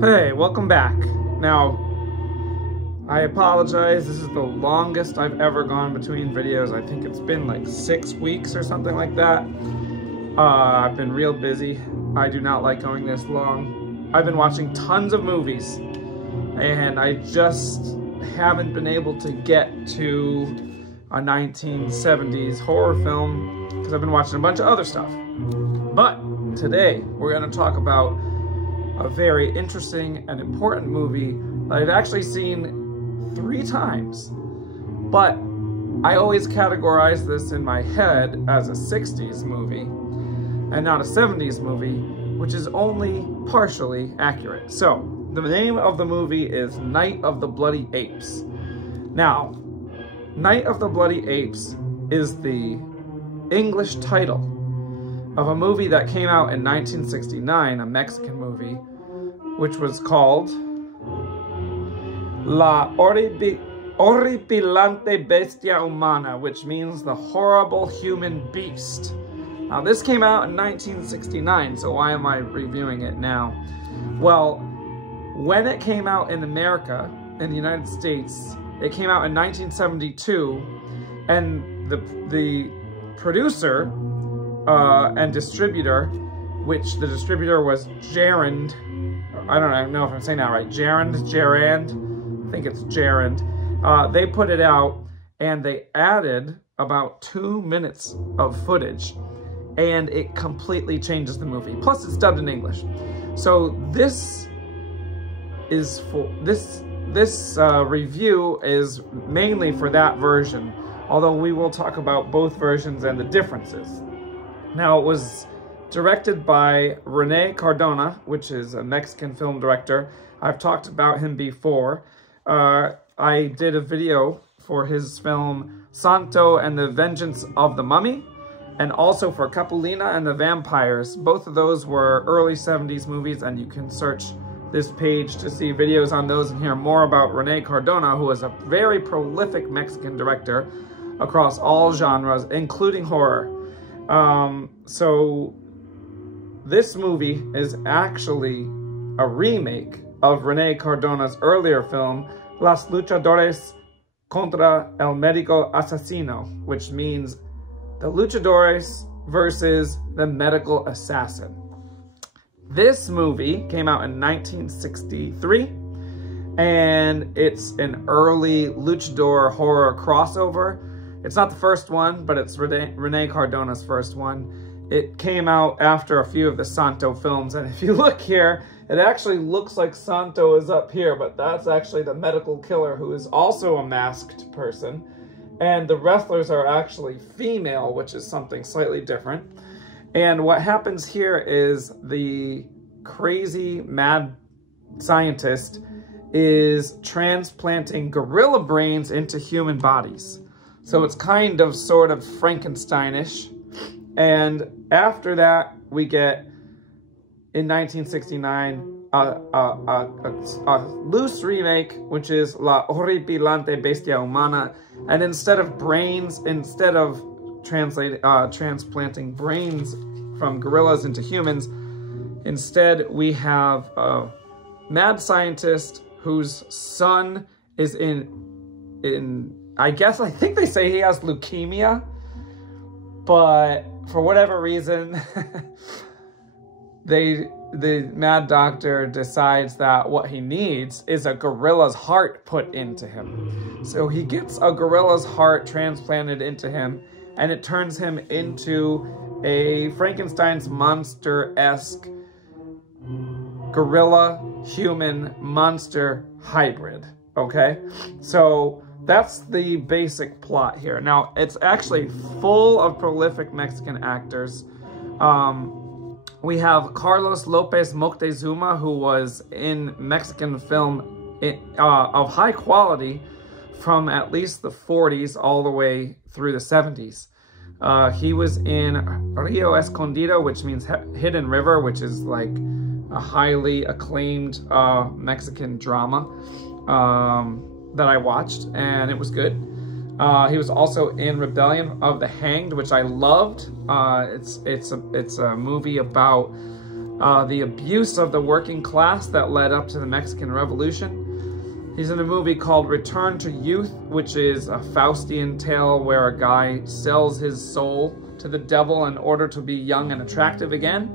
Hey, welcome back. Now, I apologize. This is the longest I've ever gone between videos. I think it's been like 6 weeks or something like that. I've been real busy. I do not like going this long. I've been watching tons of movies, and I just haven't been able to get to a 1970s horror film because I've been watching a bunch of other stuff. But today, we're going to talk about a very interesting and important movie that I've actually seen 3 times. But I always categorize this in my head as a 60s movie and not a 70s movie, which is only partially accurate. So, the name of the movie is Night of the Bloody Apes. Now, Night of the Bloody Apes is the English title of a movie that came out in 1969, a Mexican movie, which was called La horripilante bestia humana, which means the horrible human beast. Now, this came out in 1969, so why am I reviewing it now? Well, when it came out in America, in the United States, it came out in 1972, and the producer and distributor, which the distributor was Gerand, I don't know if I'm saying that right, Gerand, I think it's Gerand. They put it out, and they added about 2 minutes of footage, and it completely changes the movie. Plus, it's dubbed in English. So this is for this review is mainly for that version, although we will talk about both versions and the differences. Now, it was directed by Rene Cardona, which is a Mexican film director. I've talked about him before. I did a video for his film Santo and the Vengeance of the Mummy, and also for Capulina and the Vampires. Both of those were early 70s movies, and you can search this page to see videos on those and hear more about Rene Cardona, who is a very prolific Mexican director across all genres, including horror. So this movie is actually a remake of Rene Cardona's earlier film, Los Luchadores contra el Médico Asesino, which means the luchadores versus the medical assassin. This movie came out in 1963, and it's an early luchador horror crossover. It's not the first one, but it's Rene Cardona's first one. It came out after a few of the Santo films, and if you look here, it actually looks like Santo is up here, but that's actually the medical killer, who is also a masked person. And the wrestlers are actually female, which is something slightly different. And what happens here is the crazy mad scientist is transplanting gorilla brains into human bodies. So it's kind of sort of Frankenstein-ish. And after that, we get, in 1969, a loose remake, which is La horripilante bestia humana. And instead of transplanting brains from gorillas into humans, instead we have a mad scientist whose son is I think they say he has leukemia, but for whatever reason, the mad doctor decides that what he needs is a gorilla's heart put into him. So he gets a gorilla's heart transplanted into him, and it turns him into a Frankenstein's monster-esque gorilla-human monster hybrid, okay? So that's the basic plot here. Now, it's actually full of prolific Mexican actors. We have Carlos Lopez Moctezuma, who was in Mexican film of high quality from at least the 40s all the way through the 70s. He was in Rio Escondido, which means Hidden River, which is like a highly acclaimed Mexican drama that I watched, and it was good. He was also in Rebellion of the Hanged, which I loved. It's a movie about the abuse of the working class that led up to the Mexican Revolution. He's in a movie called Return to Youth, which is a Faustian tale where a guy sells his soul to the devil in order to be young and attractive again.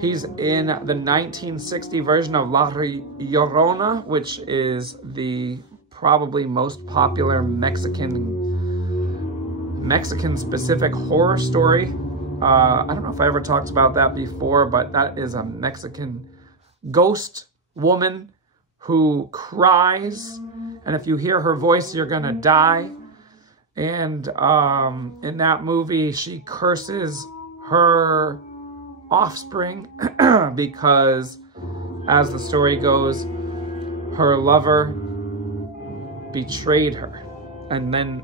He's in the 1960 version of La Llorona, which is the probably most popular Mexican-specific horror story. I don't know if I ever talked about that before, but that is a Mexican ghost woman who cries, and if you hear her voice, you're gonna die. And in that movie, she curses her offspring because, as the story goes, her lover betrayed her and then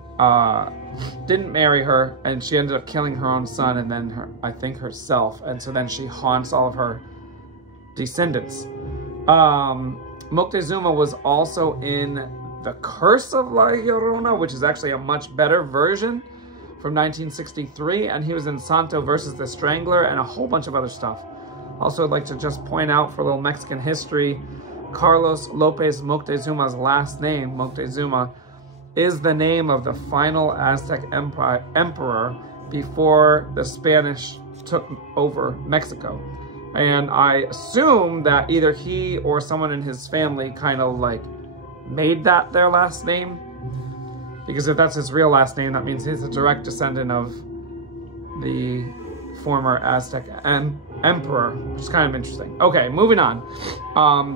didn't marry her, and she ended up killing her own son and then I think herself, and so then she haunts all of her descendants. Moctezuma was also in The Curse of La Llorona, which is actually a much better version from 1963, and he was in Santo versus the Strangler and a whole bunch of other stuff. Also, I'd like to just point out for a little Mexican history, Carlos Lopez Moctezuma's last name, Moctezuma, is the name of the final Aztec emperor before the Spanish took over Mexico. And I assume that either he or someone in his family kind of like made that their last name. Because if that's his real last name, that means he's a direct descendant of the former Aztec emperor, which is kind of interesting. Okay, moving on.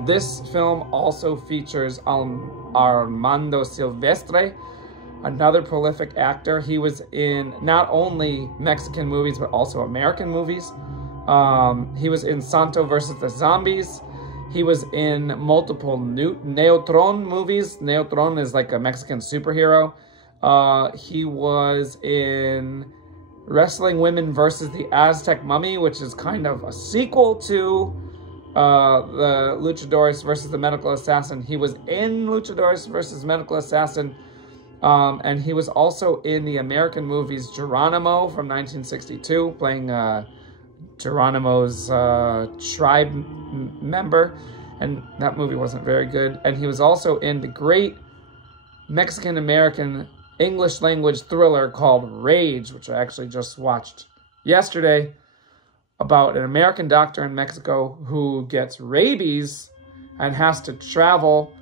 This film also features Armando Silvestre, another prolific actor. He was in not only Mexican movies, but also American movies. He was in Santo versus the Zombies. He was in multiple Neutron movies. Neutron is like a Mexican superhero. He was in Wrestling Women versus the Aztec Mummy, which is kind of a sequel to the Luchadores versus the Medical Assassin. He was in Luchadores versus Medical Assassin. And he was also in the American movies Geronimo from 1962, playing Geronimo's tribe member, and that movie wasn't very good. And he was also in the great Mexican-American English language thriller called Rage, which I actually just watched yesterday, about an American doctor in Mexico who gets rabies and has to travel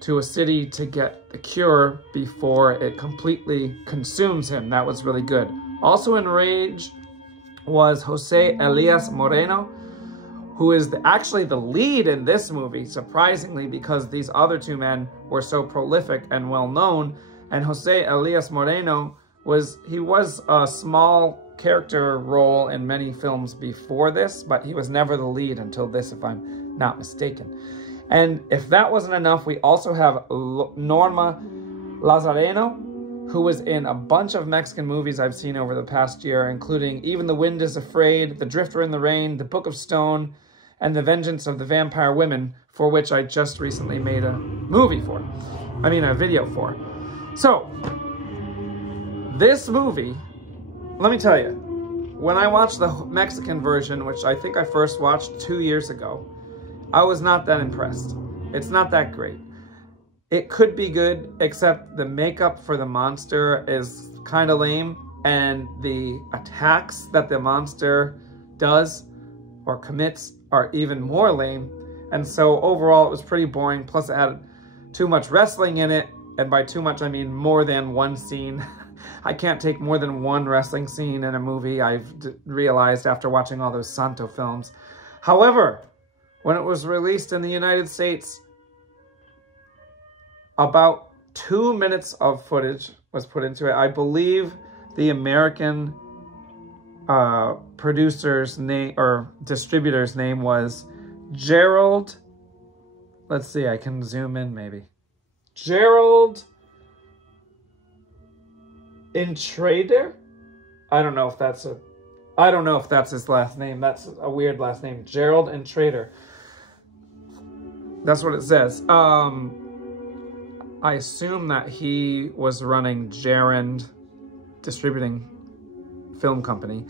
to a city to get the cure before it completely consumes him. That was really good. Also in Rage was Jose Elias Moreno, who is actually the lead in this movie, surprisingly, because these other two men were so prolific and well-known. And Jose Elias Moreno was a small character role in many films before this, but he was never the lead until this, if I'm not mistaken. And if that wasn't enough, we also have Norma Lazareno, who was in a bunch of Mexican movies I've seen over the past year, including Even the Wind is Afraid, The Drifter in the Rain, The Book of Stone, and The Vengeance of the Vampire Women, for which I just recently made a video for. So, this movie, let me tell you, when I watched the Mexican version, which I think I first watched 2 years ago, I was not that impressed. It's not that great. It could be good, except the makeup for the monster is kind of lame, and the attacks that the monster does or commits are even more lame. And so overall, it was pretty boring. Plus, it had too much wrestling in it, and by too much, I mean more than one scene. I can't take more than one wrestling scene in a movie, I've realized after watching all those Santo films. However, when it was released in the United States, about 2 minutes of footage was put into it. I believe the American producer's name or distributor's name was Gerald. Let's see, I can zoom in maybe. Gerald Intrader? I don't know if that's his last name. That's a weird last name. Gerald Intrader. That's what it says. I assume that he was running Gerund Distributing Film Company.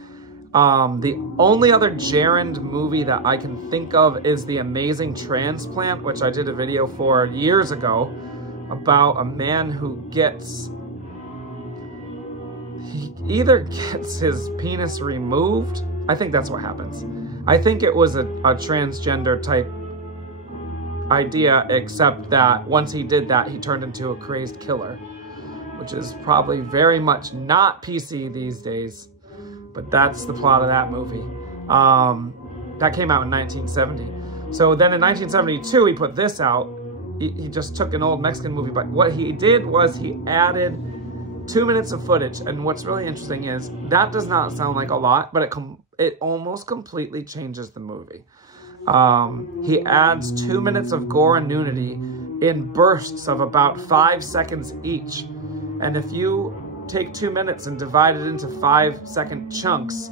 The only other gerund movie that I can think of is The Amazing Transplant, which I did a video for years ago about a man who he either gets his penis removed. I think that's what happens. I think it was a transgender type idea, except that once he did that, he turned into a crazed killer, which is probably very much not PC these days. But that's the plot of that movie. That came out in 1970. So then in 1972, he put this out. He just took an old Mexican movie, but what he did was he added 2 minutes of footage. And what's really interesting is that does not sound like a lot, but it almost completely changes the movie. He adds 2 minutes of gore and nudity in bursts of about 5 seconds each. And if you take 2 minutes and divide it into 5-second chunks,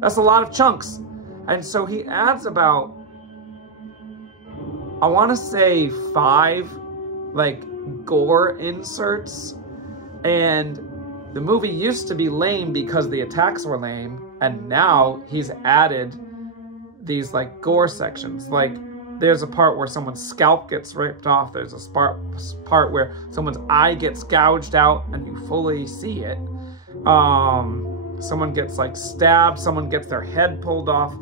that's a lot of chunks. And so he adds about, I want to say 5 like gore inserts. And the movie used to be lame because the attacks were lame, and now he's added these like gore sections. Like there's a part where someone's scalp gets ripped off. There's a part where someone's eye gets gouged out and you fully see it. Someone gets like stabbed. Someone gets their head pulled off.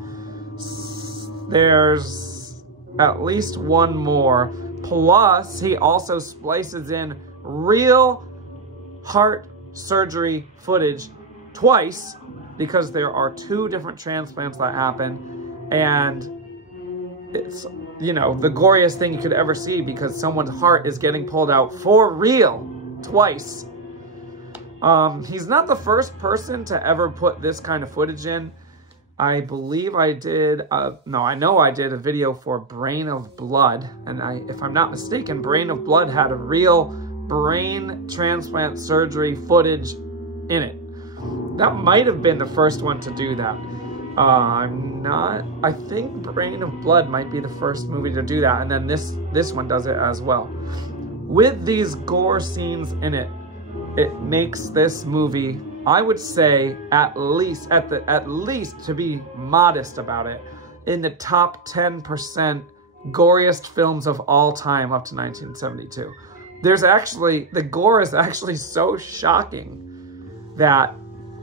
There's at least one more. Plus, he also splices in real heart surgery footage twice, because there are 2 different transplants that happen. And it's, you know, the goriest thing you could ever see, because someone's heart is getting pulled out for real twice. He's not the first person to ever put this kind of footage in. I believe I did, I know I did a video for Brain of Blood. And if I'm not mistaken, Brain of Blood had a real brain transplant surgery footage in it. That might have been the first one to do that. I think Brain of Blood might be the first movie to do that, and then this one does it as well. With these gore scenes in it, it makes this movie, I would say, at least to be modest about it, in the top 10% goriest films of all time up to 1972. The gore is actually so shocking that,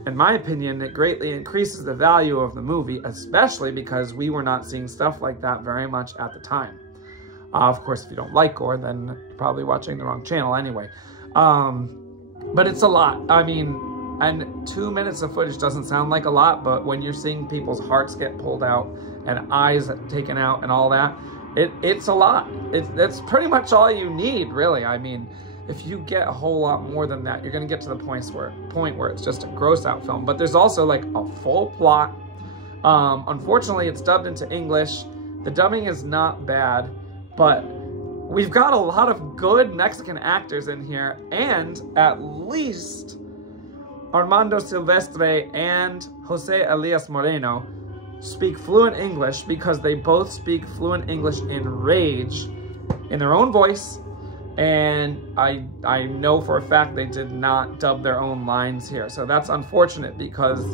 in my opinion, it greatly increases the value of the movie, especially because we were not seeing stuff like that very much at the time. Of course, if you don't like gore, then you're probably watching the wrong channel anyway. But it's a lot. I mean, and 2 minutes of footage doesn't sound like a lot, but when you're seeing people's hearts get pulled out and eyes taken out and all that, it's a lot. That's pretty much all you need, really. I mean, if you get a whole lot more than that, you're going to get to the point where it's just a gross out film. But there's also like a full plot. Unfortunately, it's dubbed into English. The dubbing is not bad, but we've got a lot of good Mexican actors in here, and at least Armando Silvestre and Jose Elias Moreno speak fluent English, because they both speak fluent English in Rage in their own voice. And I know for a fact they did not dub their own lines here. So that's unfortunate, because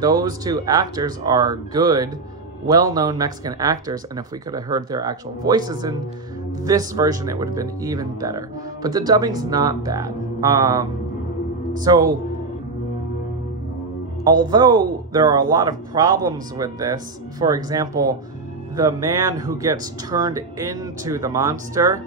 those 2 actors are good, well-known Mexican actors. And if we could have heard their actual voices in this version, it would have been even better. But the dubbing's not bad. So although there are a lot of problems with this, for example, the man who gets turned into the monster,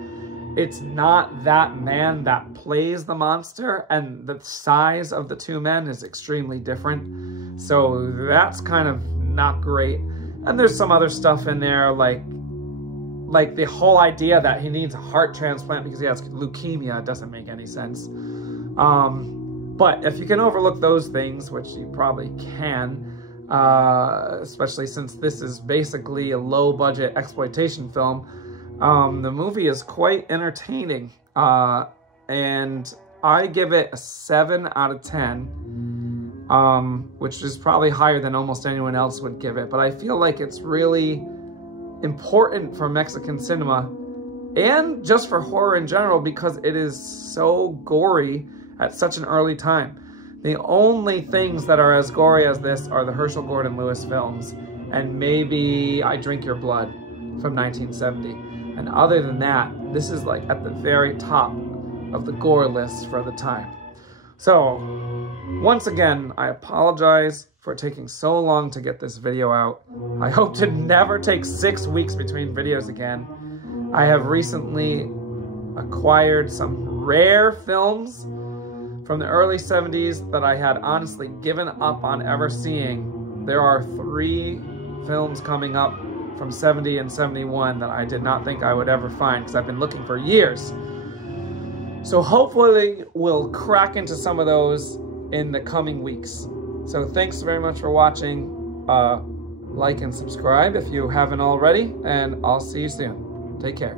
it's not that man that plays the monster, and the size of the 2 men is extremely different. So that's kind of not great. And there's some other stuff in there, like the whole idea that he needs a heart transplant because he has leukemia doesn't make any sense. But if you can overlook those things, which you probably can, especially since this is basically a low-budget exploitation film, the movie is quite entertaining, and I give it a 7 out of 10, which is probably higher than almost anyone else would give it. But I feel like it's really important for Mexican cinema, and just for horror in general, because it is so gory at such an early time. The only things that are as gory as this are the Herschel Gordon Lewis films, and maybe I Drink Your Blood from 1970. And other than that, this is like at the very top of the gore list for the time. So, once again, I apologize for taking so long to get this video out. I hope to never take 6 weeks between videos again. I have recently acquired some rare films from the early 70s that I had honestly given up on ever seeing. There are 3 films coming up from 70 and 71 that I did not think I would ever find because I've been looking for years. So hopefully we'll crack into some of those in the coming weeks. So thanks very much for watching. Like and subscribe if you haven't already, and I'll see you soon. Take care.